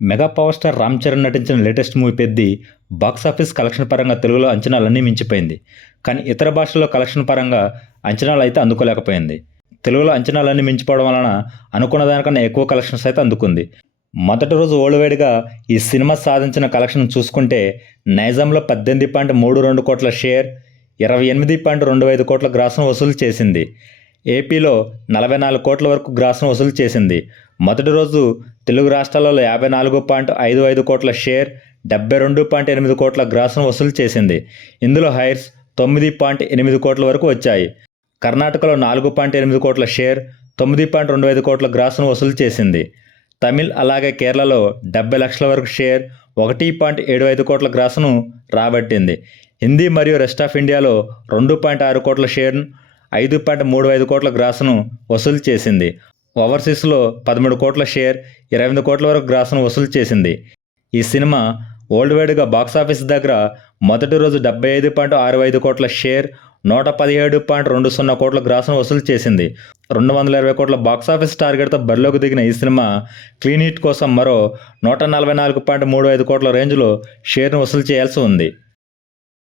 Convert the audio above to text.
Mega power star Ram Charan నటించిన latest movie Peddi box office collection పరంగా తెలుగులో అంచనాలన్నీ మించిపోయింది. కానీ ఇతర భాషల్లో కలెక్షన్ పరంగా అంచనాలు అయితే అందుకోలేకపోయింది. తెలుగులో అంచనాలన్నీ మించిపోవడం వలన అనుకున్న దానికన్నా ఎక్కువ కలెక్షన్స్ అయితే అందుకుంది. మొదటి రోజు వరల్డ్‌వైడ్‌గా ఈ సినిమా సాధించిన కలెక్షన్ చూసుకుంటే నైజాంలో 18.32 కోట్ల షేర్, 28.25 కోట్ల గ్రాస్ను వసూలు చేసింది. ఏపీలో 44 కోట్ల వరకు గ్రాస్ను వసూలు చేసింది. మొదటి రోజు తెలుగు రాష్ట్రాలలో 54.55 కోట్ల షేర్, 72.8 కోట్ల గ్రాస్ను వసూలు చేసింది. ఇందులో హైర్స్ 9.8 కోట్ల వరకు వచ్చాయి. కర్ణాటకలో 4.8 కోట్ల షేర్, 9.25 కోట్ల గ్రాస్ను వసూలు చేసింది. తమిళ్ అలాగే కేరళలో 70 లక్షల వరకు షేర్, 1.75 కోట్ల గ్రాస్ను రాబట్టింది. హిందీ మరియు రెస్ట్ ఆఫ్ ఇండియాలో 2.6 కోట్ల షేర్, 5.35 కోట్ల గ్రాస్ను వసూలు చేసింది. ఓవర్సీస్లో 13 కోట్ల షేర్, 28 కోట్ల వరకు గ్రాస్ను వసూలు చేసింది. ఈ సినిమా వరల్డ్ వైడ్గా బాక్సాఫీస్ దగ్గర మొదటి రోజు 75.65 కోట్ల షేర్, 117.20 కోట్ల గ్రాస్ను వసూలు చేసింది. 220 కోట్ల బాక్సాఫీస్ టార్గెట్తో బరిలోకి దిగిన ఈ సినిమా క్లీన్ హిట్ కోసం మరో 144.35 కోట్ల రేంజ్లో షేర్ను వసూలు చేయాల్సి ఉంది.